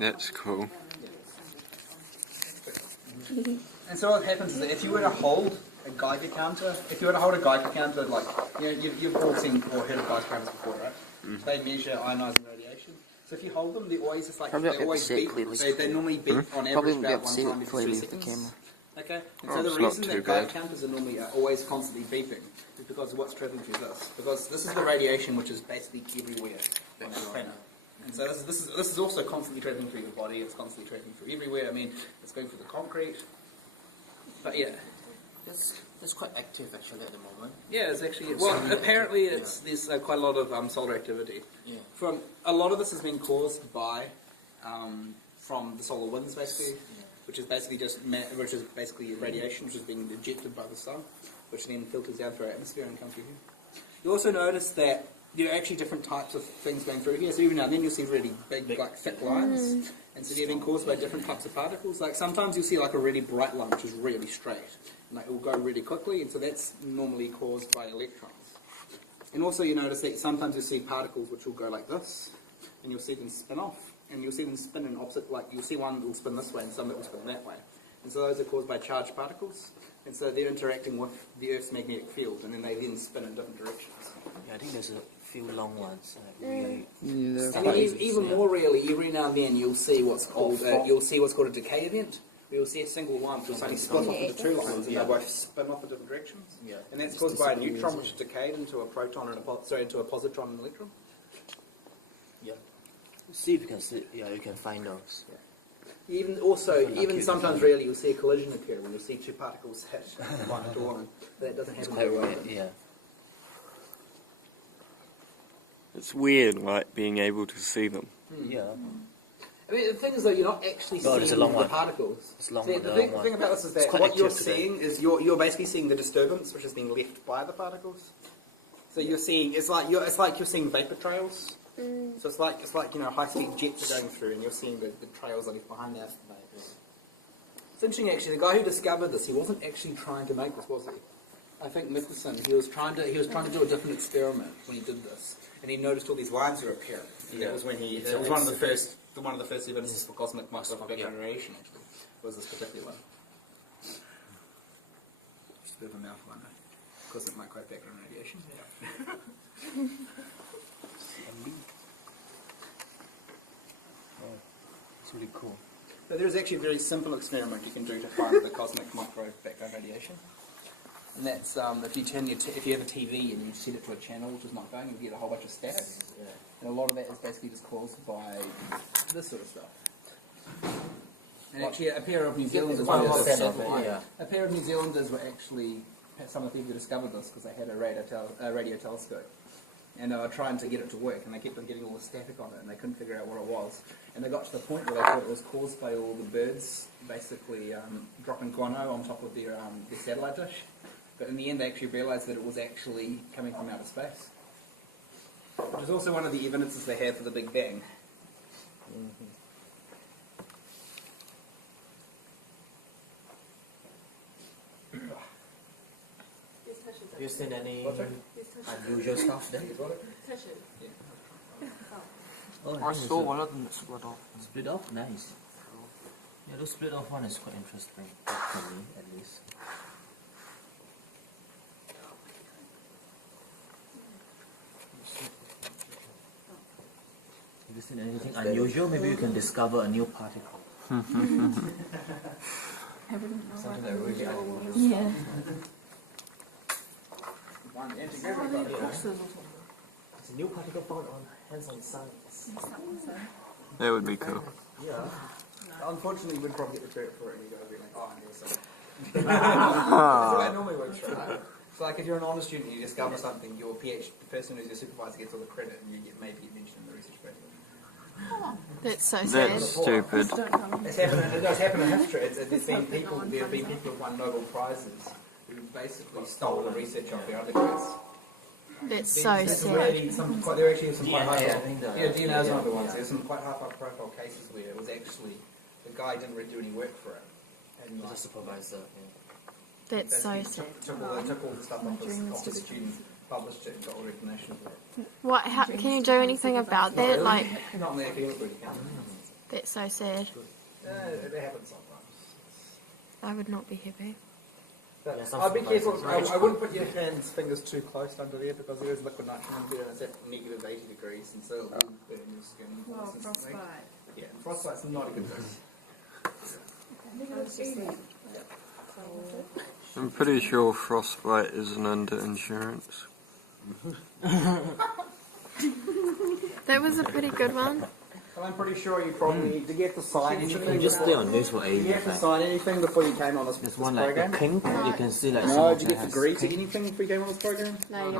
That's cool. And so what happens is that if you were to hold a Geiger counter, like, you've all seen or heard of Geiger counters before, right? Mm. They measure ionizing radiation. So if you hold them, they're always just like, they always beep. They normally beep on average about 1 time every 3 seconds. Okay? And so the reason that Geiger counters are normally always constantly beeping is because of what's traveling through this. Because this is the radiation which is basically everywhere on our planet. And so this is also constantly traveling through your body. It's constantly traveling through everywhere. I mean, it's going through the concrete. But yeah, it's quite active actually at the moment. Yeah, it's actually apparently there's quite a lot of solar activity. Yeah. From a lot of this has been caused by from the solar winds basically, which is basically radiation which is being ejected by the sun, which then filters down through our atmosphere and comes through here. You also notice that there are actually different types of things going through here. So every now and then you'll see really big like thick lines. And so they're being caused by different types of particles. Like sometimes you'll see like a really bright line which is really straight. And like it will go really quickly, and so that's normally caused by electrons. And also you notice that sometimes you'll see particles which will go like this, and you'll see them spin off. And you'll see them spin in opposite, like you'll see one that will spin this way and some that will spin that way. And so those are caused by charged particles. And so they're interacting with the Earth's magnetic field, and then they then spin in different directions. Yeah, I think there's a few long ones. And even more really, every now and then you'll see what's called a decay event. You'll see a single line which will suddenly split off into 2 lines, and they both spin off in different directions. Yeah. And that's caused by a neutron which is decayed into a proton and into a positron and electron. Yeah. See if you can you can find those. Yeah. Even sometimes really you'll see a collision occur when you'll see 2 particles hit one into one. That doesn't happen very often. Yeah. It's weird, like, being able to see them. Yeah. I mean, the thing is, though, you're not actually seeing the particles. It's long. The thing about this is that what you're seeing is you're basically seeing the disturbance which is being left by the particles. So you're seeing it's like you're seeing vapor trails. So it's like high-speed jets are going through, and you're seeing the trails that are left behind that. It's interesting, actually. The guy who discovered this, he wasn't actually trying to make this, was he? I think Nicholson. He was trying to do a different experiment when he did this, and he noticed all these lines were appearing. And that was when it was one of the first evidences for cosmic microscopic radiation. Actually, was this particular one. Just a bit of a mouthful, I know. Cosmic microscopic radiation. Yeah. It's really cool. So there's actually a very simple experiment you can do to find the cosmic micro background radiation. And that's if you have a TV and you set it to a channel which is not going, you get a whole bunch of static. Yeah. And a lot of that is basically just caused by this sort of stuff. And actually a pair of New Zealanders were actually some of the people who discovered this because they had a radio telescope. And they were trying to get it to work, and they kept on getting all the static on it, and they couldn't figure out what it was. And they got to the point where they thought it was caused by all the birds basically dropping guano on top of their satellite dish. But in the end, they actually realised that it was actually coming from outer space. Which is also one of the evidences they have for the Big Bang. Have you seen any unusual stuff then? I saw one of them that split off. Split off? Nice. Yeah, those split off one is quite interesting, for me at least. Have you seen anything unusual? Maybe you can discover a new particle. Something that really unusual. Yeah. It's a new particle found on hands-on science. That would be cool. Yeah. Unfortunately, we'd probably get the credit for it, and you guys would be like, oh, I knew something. That's the way it normally works, right? So, like, if you're an honor student and you discover something, your the person who's your supervisor gets all the credit, and you maybe get mentioned in the research paper. That's so sad. That's stupid. It's happened in history. There have been people who've won Nobel Prizes who basically stole the research of their undergrads. That's so sad. There are actually some quite high-profile. DNA's one of the ones. There's some quite high-profile cases where it was actually the guy didn't really do any work for it. And the supervisor. That's so sad. Took all the stuff off the students, published it, and got all recognition for it. What? Can you do anything about that? Like, not in the academic world, you can't. That's so sad. It happens sometimes. I would not be happy. But Yeah, some I'd be surprises. careful. I wouldn't put your fingers too close under there because there is liquid nitrogen in there and it's at negative 80 degrees and so it will burn your skin. Well, instantly. frostbite. Yeah, frostbite's not a good thing. I'm pretty sure frostbite isn't under insurance. That was a pretty good one. And I'm pretty sure you probably need to get to sign You anything. can just stay on this for Did you ages. have to Like, sign anything before you came on this there's one like program? the pink, you can see like some No, of did you that get to has agree to pink. anything before you came on this program? No, you